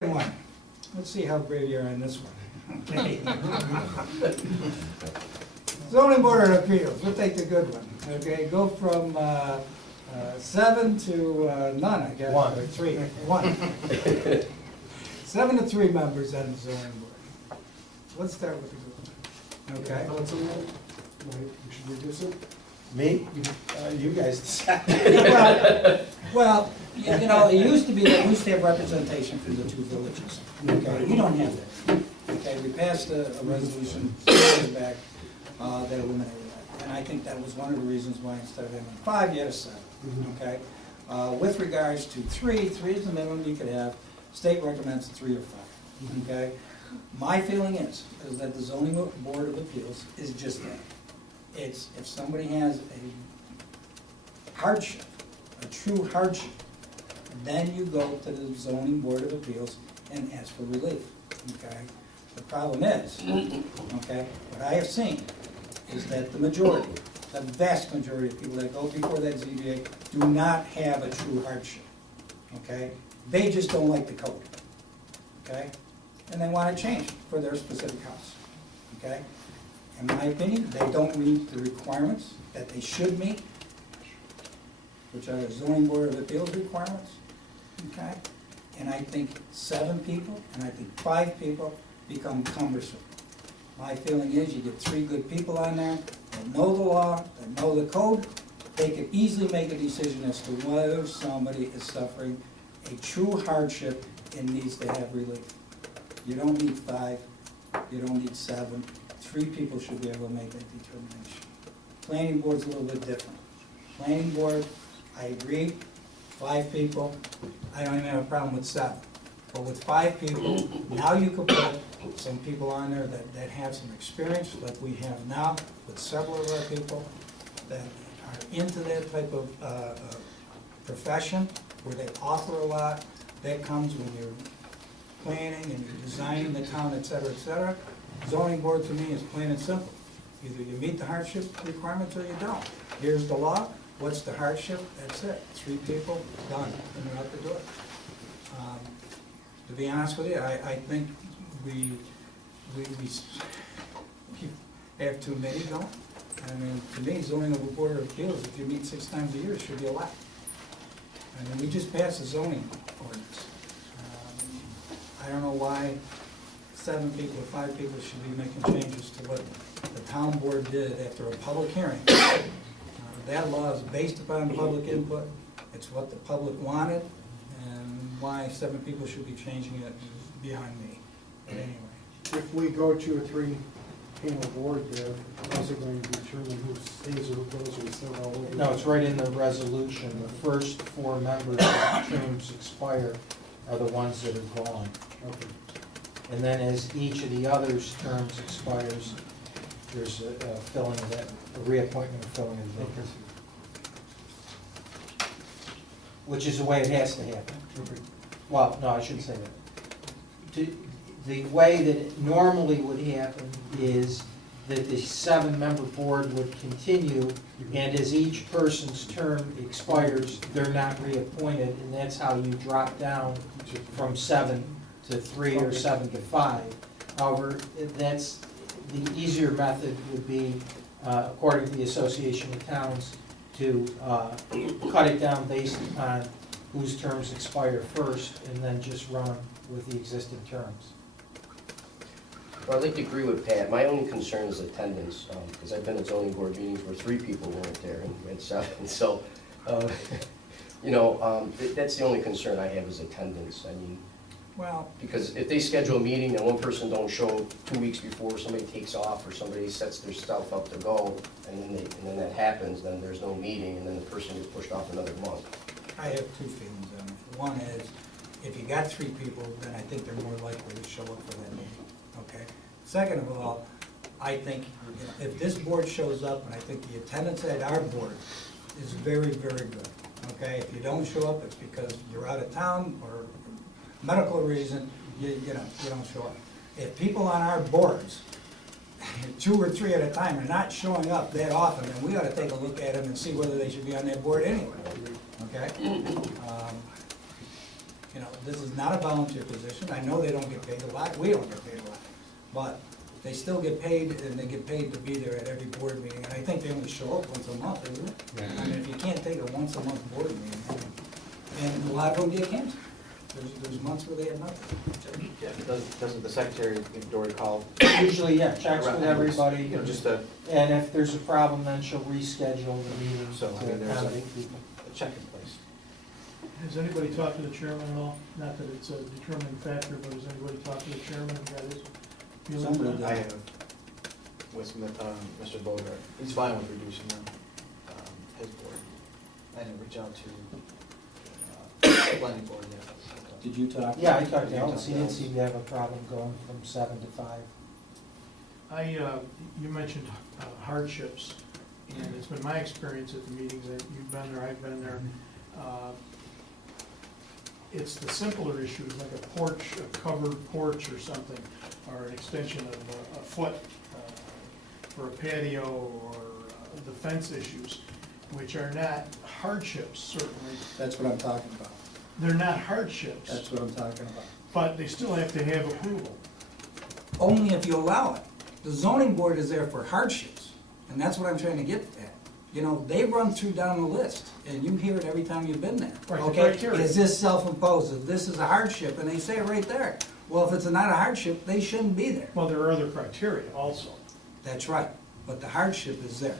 One. Let's see how brave you are on this one. Okay. Zoning Board of Appeals, we'll take the good one. Okay, go from 7 to none, I guess. One. Or 3. 1. 7 to 3 members on the zoning board. Let's start with the good one. Okay. Thoughts on that? Mike, we should reduce it? Me? You guys decide. Well, you know, it used to be that we used to have representation from the 2 villages. Okay, we don't have that. Okay, we passed a resolution years back that eliminated that. And I think that was one of the reasons why instead of having 5, you had a 7. Okay? With regards to 3 is the minimum you could have. State recommends 3 or 5. Okay? My feeling is that the zoning board of appeals is just that. It's if somebody has a hardship, a true hardship, then you go to the zoning board of appeals and ask for relief, okay? The problem is, okay, what I have seen is that the majority, the vast majority of people that go before that ZBA do not have a true hardship, okay? They just don't like the code, okay? And they want to change for their specific house, okay? In my opinion, they don't meet the requirements that they should meet, which are the zoning board of appeals requirements, okay? And I think 7 people, and I think 5 people become cumbersome. My feeling is you get 3 good people on there that know the law, that know the code, they could easily make a decision as to whether somebody is suffering a true hardship and needs to have relief. You don't need 5, you don't need 7, 3 people should be able to make that determination. Planning board's a little bit different. Planning board, I agree, 5 people, I don't even have a problem with 7. But with 5 people, now you could put some people on there that have some experience, like we have now, with several of our people that are into that type of profession, where they author a lot. That comes when you're planning and you're designing the town, et cetera, et cetera. Zoning board to me is plain and simple. Either you meet the hardship requirements or you don't. Here's the law, what's the hardship, that's it. 3 people, done, and you're out the door. To be honest with you, I think we have too many, don't? I mean, to me, zoning board of appeals, if you meet 6 times a year, it should be a lot. I mean, we just passed a zoning ordinance. I don't know why 7 people or 5 people should be making changes to what the town board did after a public hearing. That law is based upon public input. It's what the public wanted, and why 7 people should be changing it is beyond me. But anyway. If we go to a 3-panel board there, how's it going to determine who stays or who goes, or is that all over? No, it's right in the resolution. The first 4 members whose terms expire are the ones that are gone. Okay. And then as each of the others' terms expires, there's a filling of that, a reappointment or filling of the vacancy. Which is the way it has to happen. Okay. Well, no, I shouldn't say that. The way that it normally would happen is that the 7-member board would continue, and as each person's term expires, they're not reappointed, and that's how you drop down from 7 to 3 or 7 to 5. However, that's, the easier method would be, according to the Association of Towns, to cut it down based upon whose terms expire first, and then just run with the existing terms. Well, I'd like to agree with Pat. My only concern is attendance, because I've been at zoning board meetings where 3 people weren't there and we had 7. So, you know, that's the only concern I have is attendance. I mean, Well, because if they schedule a meeting and one person don't show 2 weeks before, somebody takes off or somebody sets their stuff up to go, and then that happens, then there's no meeting, and then the person gets pushed off another month. I have 2 feelings on it. One is, if you got 3 people, then I think they're more likely to show up for that meeting, okay? Second of all, I think, you know, if this board shows up, and I think the attendance at our board is very, very good, okay? If you don't show up, it's because you're out of town, or medical reason, you don't show up. If people on our boards, 2 or 3 at a time, are not showing up that often, then we ought to take a look at them and see whether they should be on that board anyway, okay? You know, this is not a volunteer position, I know they don't get paid a lot, we don't get paid a lot, but they still get paid, and they get paid to be there at every board meeting, and I think they only show up once a month, isn't it? I mean, if you can't take a once-a-month board meeting, and a lot of them get canceled, there's months where they have nothing. Yeah, doesn't the secretary, Dory, call? Usually, yeah, checks with everybody, You know, just a and if there's a problem, then she'll reschedule the meeting So, I to mean, there's a- accommodate people. check in place. Has anybody talked to the chairman at all? Not that it's a determining factor, but has anybody talked to the chairman? Got his feelings on Somebody it? did. I have with Mr. Bogart. He's fine with reducing his board. I didn't reach out to the planning board yet. Did you talk? Yeah, I talked to Ellis, he didn't seem to have a problem going from 7 to 5. You mentioned hardships, and it's been my experience at the meetings that you've been there, I've been there. It's the simpler issues, like a porch, a covered porch or something, or an extension of a foot for a patio, or the fence issues, which are not hardships, certainly. That's what I'm talking about, They're not hardships, that's what I'm talking about. but they still have to have approval. Only if you allow it. The zoning board is there for hardships, and that's what I'm trying to get at. You know, they run through down the list, and you hear it every time you've been there. Right, the Okay, criteria. is this self-imposed, is this is a hardship, and they say it right there. Well, if it's not a hardship, they shouldn't be there. Well, there are other criteria also. That's right, but the hardship is there.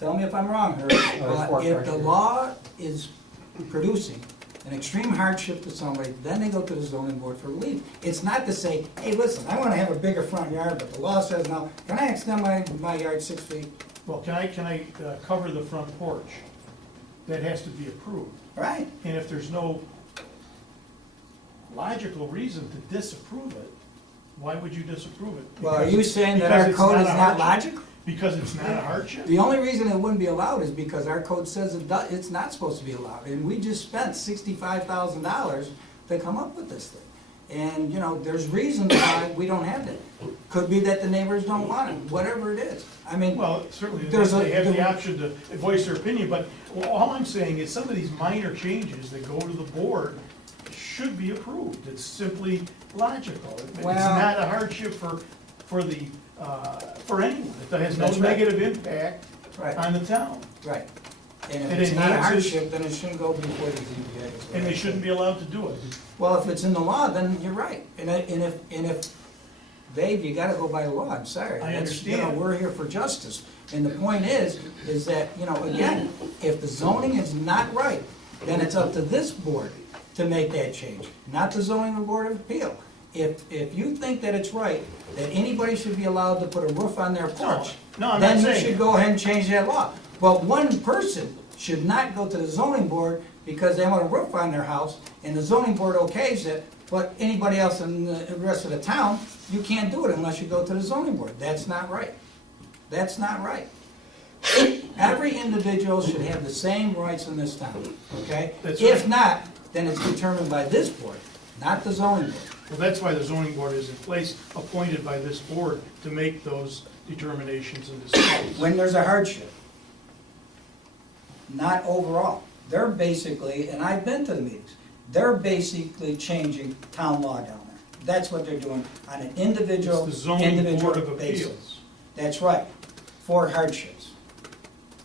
Tell me if I'm wrong, Herb, but if the law is producing an extreme hardship to somebody, then they go to the zoning board for relief. It's not to say, hey, listen, I wanna have a bigger front yard, but the law says no, can I extend my yard 6 feet? Well, can I cover the front porch? That has to be approved. Right, And if there's no logical reason to disapprove it, why would you disapprove it? well, are you Because- saying that because our it's code not is a not hardship? logical? Because it's not a hardship? The only reason it wouldn't be allowed is because our code says it's not supposed to be allowed, and we just spent $65,000 to come up with this thing. And, you know, there's reasons why we don't have that. Could be that the neighbors don't want it, whatever it is. I mean, Well, certainly, There's they have a- the option to voice their opinion, but all I'm saying is some of these minor changes that go to the board should be approved. It's simply logical. It's Well- not a hardship for anyone. It has no That's right. negative impact right, on the town. right. And if It it's not a enhances- hardship, then it shouldn't go before the ZBA. is what And I they shouldn't be allowed to do it. Well, if it's in the law, then you're right. And if, Dave, you gotta go by the law, I'm sorry. I That's, you know, understand. we're here for justice. And the point is that, you know, again, if the zoning is not right, then it's up to this board to make that change, not the zoning board of appeal. If you think that it's right, that anybody should be allowed to put a roof on their porch, No, I'm not then you saying should it. go ahead and change that law. But one person should not go to the zoning board because they want a roof on their house, and the zoning board okays it, but anybody else in the rest of the town, you can't do it unless you go to the zoning board. That's not right. That's not right. Every individual should have the same rights in this town, okay? That's If right. not, then it's determined by this board, not the zoning board. Well, that's why the zoning board is in place, appointed by this board to make those determinations and decisions. When there's a hardship. Not overall. They're basically, and I've been to the meetings, they're basically changing town law down there. That's what they're doing on an individual, It's the zoning individual board of basis. appeals. That's right, for hardships.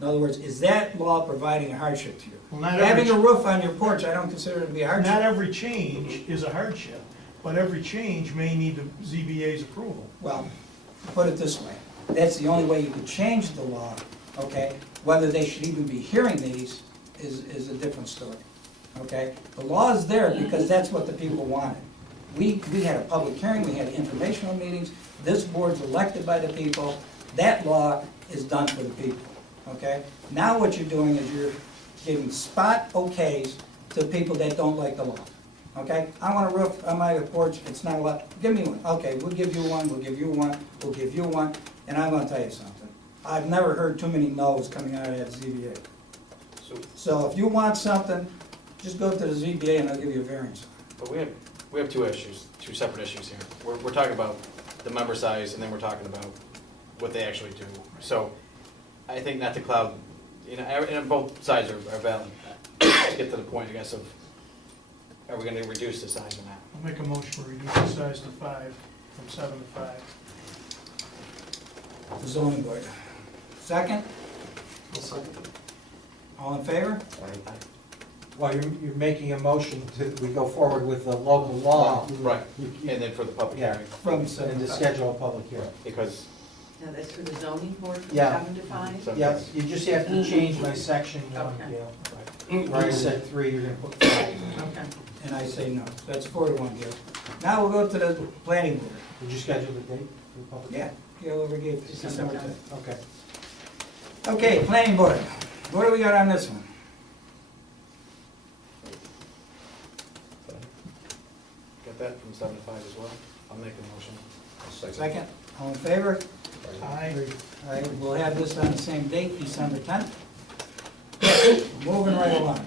In other words, is that law providing a hardship to you? Well, not Having a every, roof on your porch, I don't consider it to be a not hardship. every change is a hardship, but every change may need the ZBA's approval. Well, put it this way, that's the only way you could change the law, okay? Whether they should even be hearing these is a different story, okay? The law is there because that's what the people wanted. We had a public hearing, we had informational meetings, this board's elected by the people, that law is done for the people, okay? Now what you're doing is you're giving spot okays to people that don't like the law, okay? I want a roof on my porch, it's not allowed, give me one, okay, we'll give you one, we'll give you one, we'll give you one, and I'm gonna tell you something. I've never heard too many no's coming out of that ZBA. So if you want something, just go to the ZBA and they'll give you a variance. But we have two issues, two separate issues here. We're talking about the member size, and then we're talking about what they actually do. So I think not to cloud, you know, and both sides are valid. Let's get to the point, I guess, of Are we gonna reduce the size of that? I'll make a motion to reduce the size to 5, from 7 to 5. The zoning board. Second, all in favor? Well, you're making a motion to, we go forward with the local law. Right, and then for the public Yeah. hearing, From And seven to to five. schedule a public hearing. because Now, that's for the zoning board from Yeah. 7 to 5? some. Yeah, you just have to change my section one, Okay. you know. Where I said 3, you're gonna put 5. Okay. And I say no. That's 4-1, Gil. Now we'll go to the planning board. Did you schedule the date for the public? Yeah, Gil already gave December December 10th. Okay. Okay, planning board. What do we got on this one? Got that from 7 to 5 as well? I'll make a motion. Second, all in favor? Aye. We'll have this on the same date, December 10th. Moving right along.